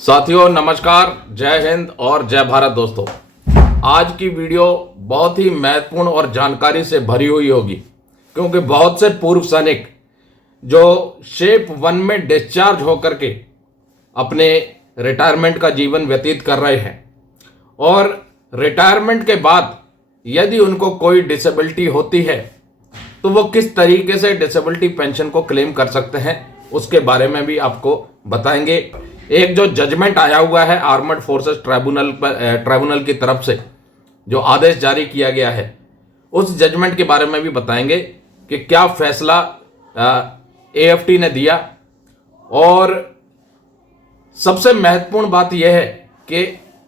साथियों नमस्कार, जय हिंद और जय भारत। दोस्तों, आज की वीडियो बहुत ही महत्वपूर्ण और जानकारी से भरी हुई होगी, क्योंकि बहुत से पूर्व सैनिक जो शेप 1 में डिस्चार्ज होकर के अपने रिटायरमेंट का जीवन व्यतीत कर रहे हैं और रिटायरमेंट के बाद यदि उनको कोई डिसेबिलिटी होती है तो वो किस तरीके से डिसेबिलिटी पेंशन को क्लेम कर सकते हैं, उसके बारे में भी आपको बताएंगे। एक जो जजमेंट आया हुआ है आर्मर्ड फोर्सेस ट्राइब्यूनल की तरफ से, जो आदेश जारी किया गया है, उस जजमेंट के बारे में भी बताएंगे कि क्या फैसला एएफटी ने दिया। और सबसे महत्वपूर्ण बात यह है कि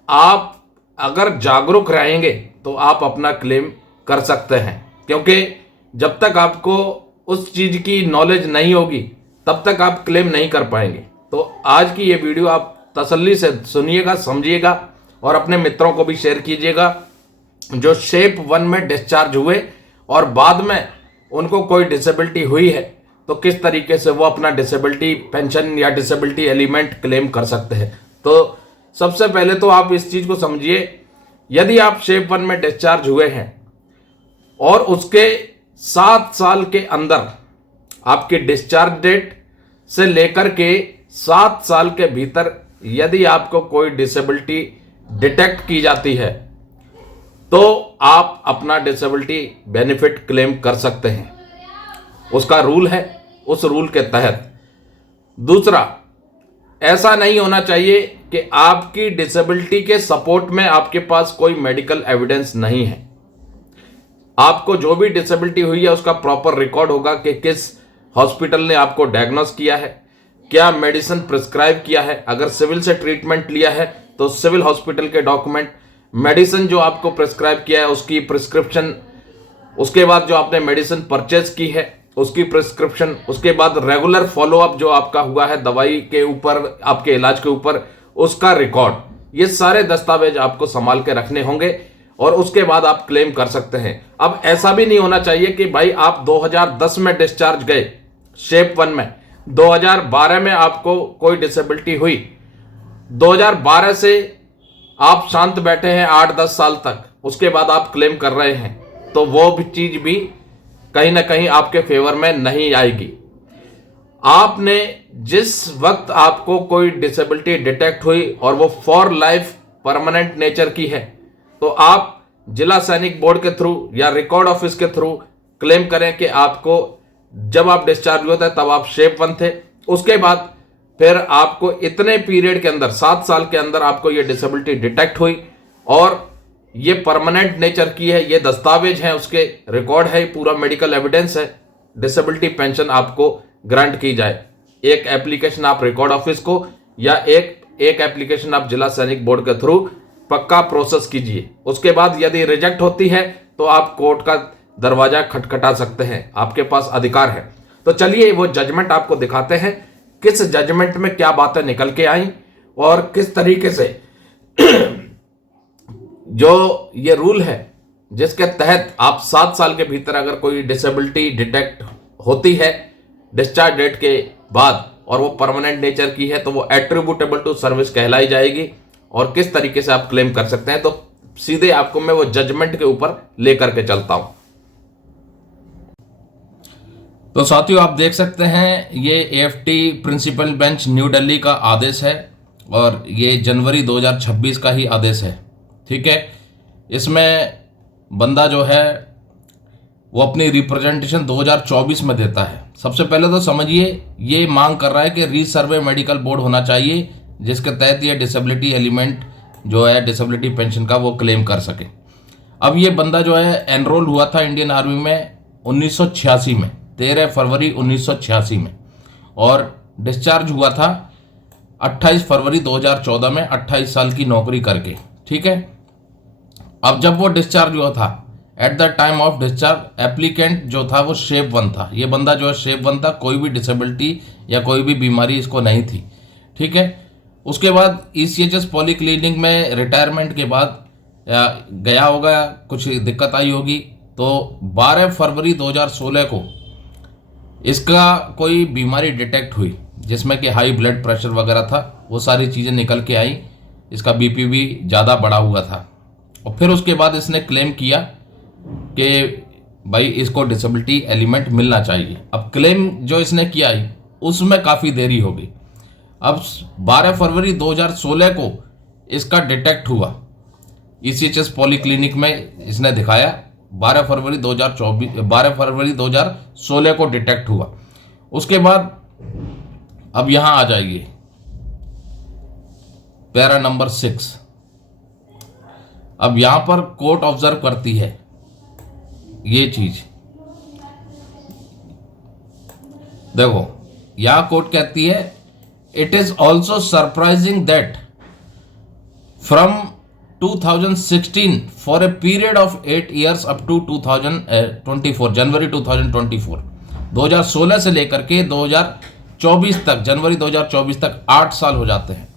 आप अगर जागरूक रहेंगे तो आप अपना क्लेम कर सकते हैं, क्योंकि जब तक आपको उस चीज की नॉलेज नहीं होगी तब तक आप क्लेम नहीं कर पाएंगे। तो आज की ये वीडियो आप तसल्ली से सुनिएगा, समझिएगा और अपने मित्रों को भी शेयर कीजिएगा जो शेप 1 में डिस्चार्ज हुए और बाद में उनको कोई डिसेबिलिटी हुई है तो किस तरीके से वो अपना डिसेबिलिटी पेंशन या डिसेबिलिटी एलिमेंट क्लेम कर सकते हैं। तो सबसे पहले तो आप इस चीज को समझिए, यदि आप शेप 1 में डिस्चार्ज हुए हैं और उसके 7 साल के अंदर आपकी डिस्चार्ज डेट से लेकर के 7 साल के भीतर यदि आपको कोई डिसेबिलिटी डिटेक्ट की जाती है तो आप अपना डिसेबिलिटी बेनिफिट क्लेम कर सकते हैं। उसका रूल है, उस रूल के तहत। दूसरा, ऐसा नहीं होना चाहिए कि आपकी डिसेबिलिटी के सपोर्ट में आपके पास कोई मेडिकल एविडेंस नहीं है। आपको जो भी डिसेबिलिटी हुई है उसका प्रॉपर रिकॉर्ड होगा कि किस हॉस्पिटल ने आपको डायग्नोस किया है, क्या मेडिसिन प्रिस्क्राइब किया है, अगर सिविल से ट्रीटमेंट लिया है तो सिविल हॉस्पिटल के डॉक्यूमेंट, मेडिसिन जो आपको प्रिस्क्राइब किया है उसकी प्रिस्क्रिप्शन, उसके बाद जो आपने मेडिसिन परचेज की है उसकी प्रिस्क्रिप्शन, उसके बाद रेगुलर फॉलोअप जो आपका हुआ है दवाई के ऊपर, आपके इलाज के ऊपर, उसका रिकॉर्ड। ये सारे दस्तावेज आपको संभाल के रखने होंगे और उसके बाद आप क्लेम कर सकते हैं। अब ऐसा भी नहीं होना चाहिए कि भाई आप 2010 में डिस्चार्ज गए शेप 1 में, 2012 में आपको कोई डिसेबिलिटी हुई, 2012 से आप शांत बैठे हैं 8-10 साल तक, उसके बाद आप क्लेम कर रहे हैं, तो वो भी चीज भी कहीं ना कहीं आपके फेवर में नहीं आएगी। आपने जिस वक्त आपको कोई डिसेबिलिटी डिटेक्ट हुई और वो फॉर लाइफ परमानेंट नेचर की है तो आप जिला सैनिक बोर्ड के थ्रू या रिकॉर्ड ऑफिस के थ्रू क्लेम करें कि आपको जब आप डिस्चार्ज हुए थे तब आप शेप 1 थे, उसके बाद फिर आपको इतने पीरियड के अंदर 7 साल के अंदर आपको ये डिसेबिलिटी डिटेक्ट हुई और ये परमानेंट नेचर की है, ये दस्तावेज है, उसके रिकॉर्ड है, पूरा मेडिकल एविडेंस है, डिसेबिलिटी पेंशन आपको ग्रांट की जाए। एक एप्लीकेशन आप रिकॉर्ड ऑफिस को या एक एप्लीकेशन आप जिला सैनिक बोर्ड के थ्रू पक्का प्रोसेस कीजिए। उसके बाद यदि रिजेक्ट होती है तो आप कोर्ट का दरवाजा खटखटा सकते हैं, आपके पास अधिकार है। तो चलिए वो जजमेंट आपको दिखाते हैं, किस जजमेंट में क्या बातें निकल के आई और किस तरीके से जो ये रूल है जिसके तहत आप 7 साल के भीतर अगर कोई डिसेबिलिटी डिटेक्ट होती है डिस्चार्ज डेट के बाद और वो परमानेंट नेचर की है तो वो एट्रीब्यूटेबल टू सर्विस कहलाई जाएगी और किस तरीके से आप क्लेम कर सकते हैं। तो सीधे आपको मैं वो जजमेंट के ऊपर लेकर के चलता हूं। तो साथियों, आप देख सकते हैं ये AFT principal bench New Delhi का आदेश है और ये जनवरी 2026 का ही आदेश है। ठीक है, इसमें बंदा जो है वो अपनी रिप्रेजेंटेशन 2024 में देता है। सबसे पहले तो समझिए, ये मांग कर रहा है कि रीसर्वे मेडिकल बोर्ड होना चाहिए जिसके तहत ये डिसेबिलिटी एलिमेंट जो है डिसेबिलिटी पेंशन का वो क्लेम कर सके। अब ये बंदा जो है एनरोल हुआ था इंडियन आर्मी में 1986 में, 13 फरवरी 1986 में, और डिस्चार्ज हुआ था 28 फरवरी 2014 में 28 साल की नौकरी करके। ठीक है, अब जब वो डिस्चार्ज हुआ था, at the time of discharge applicant जो था वो शेप 1 था। ये बंदा जो है शेप 1 था, कोई भी डिसेबिलिटी या कोई भी बीमारी इसको नहीं थी। ठीक है, उसके बाद ईसीएचएस पॉलीक्लिनिक में रिटायरमेंट के बाद गया होगा, कुछ दिक्कत आई होगी, तो 12 फरवरी 2016 को इसका कोई बीमारी डिटेक्ट हुई जिसमें कि हाई ब्लड प्रेशर वगैरह था, वो सारी चीज़ें निकल के आई, इसका बीपी भी ज़्यादा बढ़ा हुआ था। और फिर उसके बाद इसने क्लेम किया कि भाई इसको डिसेबिलिटी एलिमेंट मिलना चाहिए। अब क्लेम जो इसने किया है उसमें काफ़ी देरी हो गई। अब 12 फरवरी 2016 को इसका डिटेक्ट हुआ, ECHS पॉलीक्लिनिक में इसने दिखाया। 12 फरवरी 2016 को डिटेक्ट हुआ। उसके बाद अब यहां आ जाइए पैरा नंबर 6। अब यहां पर कोर्ट ऑब्जर्व करती है ये चीज, देखो यहां कोर्ट कहती है, it is also surprising that from 2016 for a period of 8 years up to 2024 January 2024, 2016 से लेकर के 2024 तक, जनवरी 2024 तक 8 साल हो जाते हैं।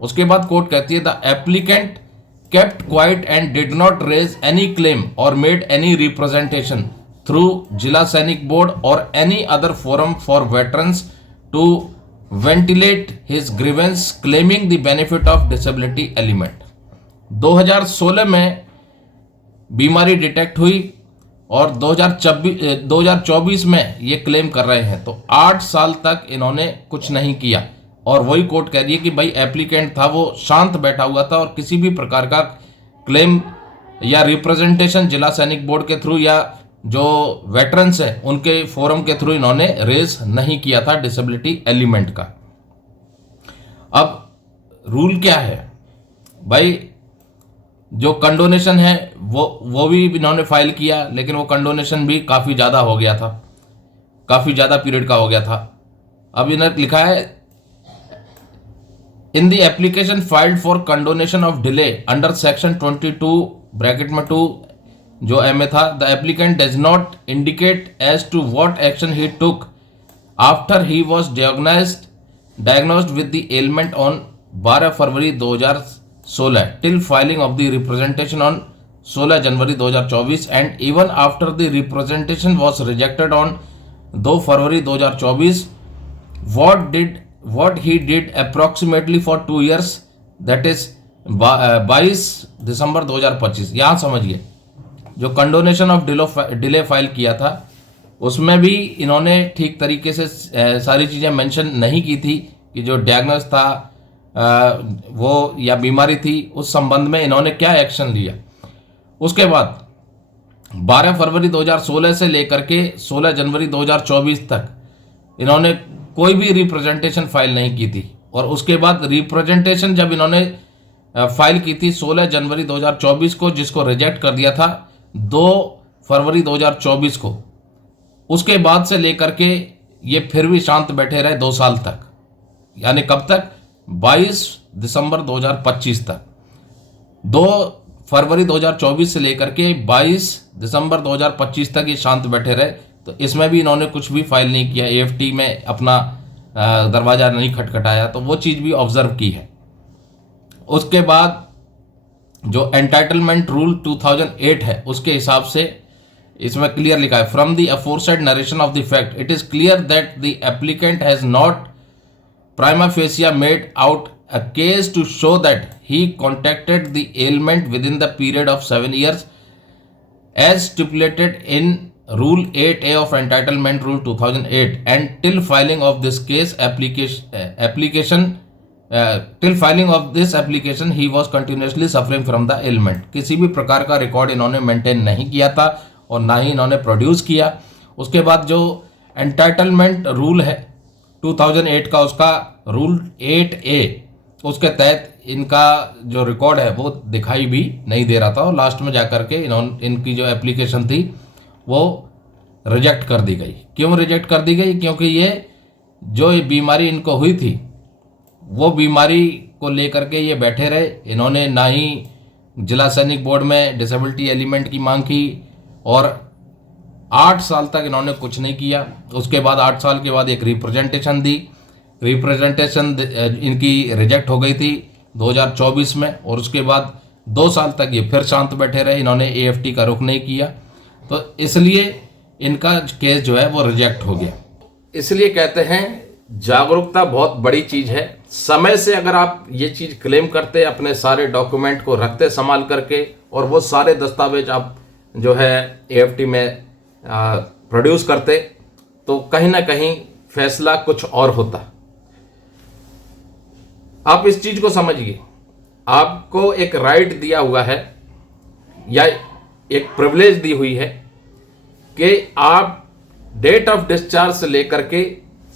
उसके बाद कोर्ट कहती है, the applicant kept quiet and did not raise any claim or made any representation through Jila Sainik Board or any other forum for veterans to ventilate his grievance claiming the benefit of disability element। 2016 में बीमारी detect हुई और 2024 में ये claim कर रहे हैं, तो 8 साल तक इन्होंने कुछ नहीं किया। और वही कोर्ट कह रही है कि भाई एप्लीकेंट था वो शांत बैठा हुआ था और किसी भी प्रकार का क्लेम या रिप्रेजेंटेशन जिला सैनिक बोर्ड के थ्रू या जो वेटरन्स हैं उनके फोरम के थ्रू इन्होंने रेज नहीं किया था डिसेबिलिटी एलिमेंट का। अब रूल क्या है भाई, जो कंडोनेशन है वो भी इन्होंने फाइल किया, लेकिन वो कंडोनेशन भी काफ़ी ज़्यादा हो गया था, काफ़ी ज़्यादा पीरियड का हो गया था। अब इन्होंने लिखा है, in the application filed for condonation of delay under section 22 bracket में 2 जो M में था, the applicant does not indicate as to what action he took after he was diagnosed with the ailment on 12 February 2016 till filing of the representation on 16 January 2024 and even after the representation was rejected on 2 February 2024 what he did approximately for 2 years, that is 22 दिसंबर 2025। यहाँ समझिए, जो condonation of delay file किया था उसमें भी इन्होंने ठीक तरीके से सारी चीज़ें मेंशन नहीं की थी कि जो डायग्नोस था वो या बीमारी थी उस संबंध में इन्होंने क्या एक्शन लिया। उसके बाद 12 फरवरी 2016 से लेकर के 16 जनवरी 2024 तक इन्होंने कोई भी रिप्रेजेंटेशन फाइल नहीं की थी। और उसके बाद रिप्रेजेंटेशन जब इन्होंने फाइल की थी 16 जनवरी 2024 को, जिसको रिजेक्ट कर दिया था 2 फरवरी 2024 को, उसके बाद से लेकर के ये फिर भी शांत बैठे रहे 2 साल तक, यानी कब तक, 22 दिसंबर 2025 तक। 2 फरवरी 2024 से लेकर के 22 दिसंबर 2025 तक ये शांत बैठे रहे, तो इसमें भी इन्होंने कुछ भी फाइल नहीं किया, AFT में अपना दरवाज़ा नहीं खटखटाया, तो वो चीज़ भी ऑब्जर्व की है। उसके बाद जो एंटाइटलमेंट रूल 2008 है उसके हिसाब से इसमें क्लियर लिखा है, from the aforesaid narration of the fact it is clear that the applicant has not prima facie made out a case to show that he contacted the element within the period of 7 years as stipulated in Rule 8A of Entitlement Rule 2008 and till filing of this case till filing of this application he was continuously suffering from the ailment। किसी भी प्रकार का record इन्होंने maintain नहीं किया था और ना ही इन्होंने प्रोड्यूस किया। उसके बाद जो एंटाइटलमेंट रूल है 2008 का, उसका रूल 8A, उसके तहत इनका जो रिकॉर्ड है वो दिखाई भी नहीं दे रहा था और लास्ट में जाकर के इनकी जो एप्लीकेशन थी वो रिजेक्ट कर दी गई। क्यों रिजेक्ट कर दी गई? क्योंकि ये जो बीमारी इनको हुई थी वो बीमारी को लेकर के ये बैठे रहे। इन्होंने ना ही जिला सैनिक बोर्ड में डिसेबिलिटी एलिमेंट की मांग की और 8 साल तक इन्होंने कुछ नहीं किया। उसके बाद 8 साल के बाद एक रिप्रेजेंटेशन दी, रिप्रेजेंटेशन इनकी रिजेक्ट हो गई थी 2024 में और उसके बाद 2 साल तक ये फिर शांत बैठे रहे, इन्होंने AFT का रुख नहीं किया, तो इसलिए इनका केस जो है वो रिजेक्ट हो गया। इसलिए कहते हैं जागरूकता बहुत बड़ी चीज़ है। समय से अगर आप ये चीज़ क्लेम करते, अपने सारे डॉक्यूमेंट को रखते संभाल करके, और वो सारे दस्तावेज आप जो है एएफटी में प्रोड्यूस करते, तो कहीं ना कहीं फैसला कुछ और होता। आप इस चीज़ को समझिए, आपको एक राइट दिया हुआ है या एक प्रिविलेज दी हुई है कि आप डेट ऑफ डिस्चार्ज से लेकर के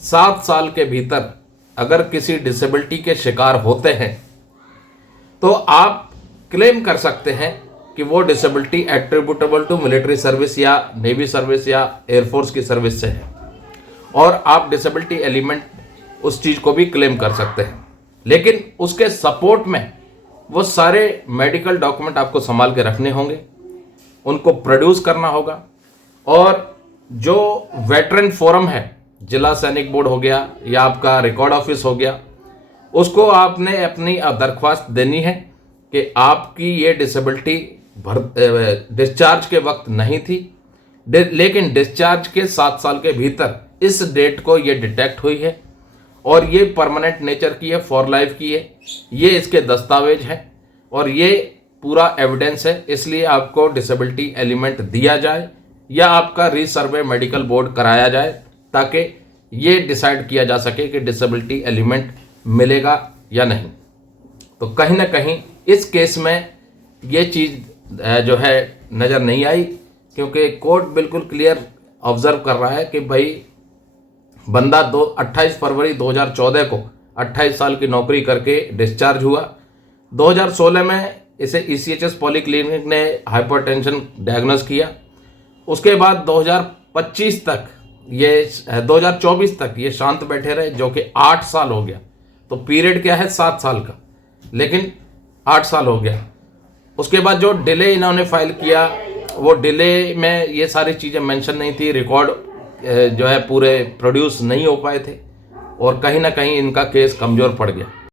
7 साल के भीतर अगर किसी डिसेबिलिटी के शिकार होते हैं तो आप क्लेम कर सकते हैं कि वो disability attributable to military service या नेवी सर्विस या एयरफोर्स की सर्विस से है, और आप डिसेबिलिटी एलिमेंट उस चीज़ को भी क्लेम कर सकते हैं। लेकिन उसके सपोर्ट में वो सारे मेडिकल डॉक्यूमेंट आपको संभाल के रखने होंगे, उनको प्रोड्यूस करना होगा। और जो वेटरन फोरम है, जिला सैनिक बोर्ड हो गया या आपका रिकॉर्ड ऑफिस हो गया, उसको आपने अपनी दरख्वास्त देनी है कि आपकी ये डिसेबिलिटी डिस्चार्ज के वक्त नहीं थी, लेकिन डिस्चार्ज के 7 साल के भीतर इस डेट को ये डिटेक्ट हुई है और ये परमानेंट नेचर की है, फॉर लाइफ की है, ये इसके दस्तावेज है और ये पूरा एविडेंस है। इसलिए आपको डिसेबिलिटी एलिमेंट दिया जाए या आपका रीसर्वे मेडिकल बोर्ड कराया जाए, ताकि ये डिसाइड किया जा सके कि डिसेबिलिटी एलिमेंट मिलेगा या नहीं। तो कहीं ना कहीं इस केस में ये चीज़ जो है नज़र नहीं आई, क्योंकि कोर्ट बिल्कुल क्लियर ऑब्जर्व कर रहा है कि भाई बंदा 28 फरवरी 2014 को 28 साल की नौकरी करके डिस्चार्ज हुआ। 2016 में इसे ECHS पॉलीक्लिनिक ने हाइपरटेंशन डायग्नोस किया। उसके बाद 2025 तक ये 2024 तक ये शांत बैठे रहे, जो कि 8 साल हो गया। तो पीरियड क्या है 7 साल का, लेकिन 8 साल हो गया। उसके बाद जो डिले इन्होंने फाइल किया, वो डिले में ये सारी चीज़ें मेंशन नहीं थी, रिकॉर्ड जो है पूरे प्रोड्यूस नहीं हो पाए थे और कहीं ना कहीं इनका केस कमज़ोर पड़ गया।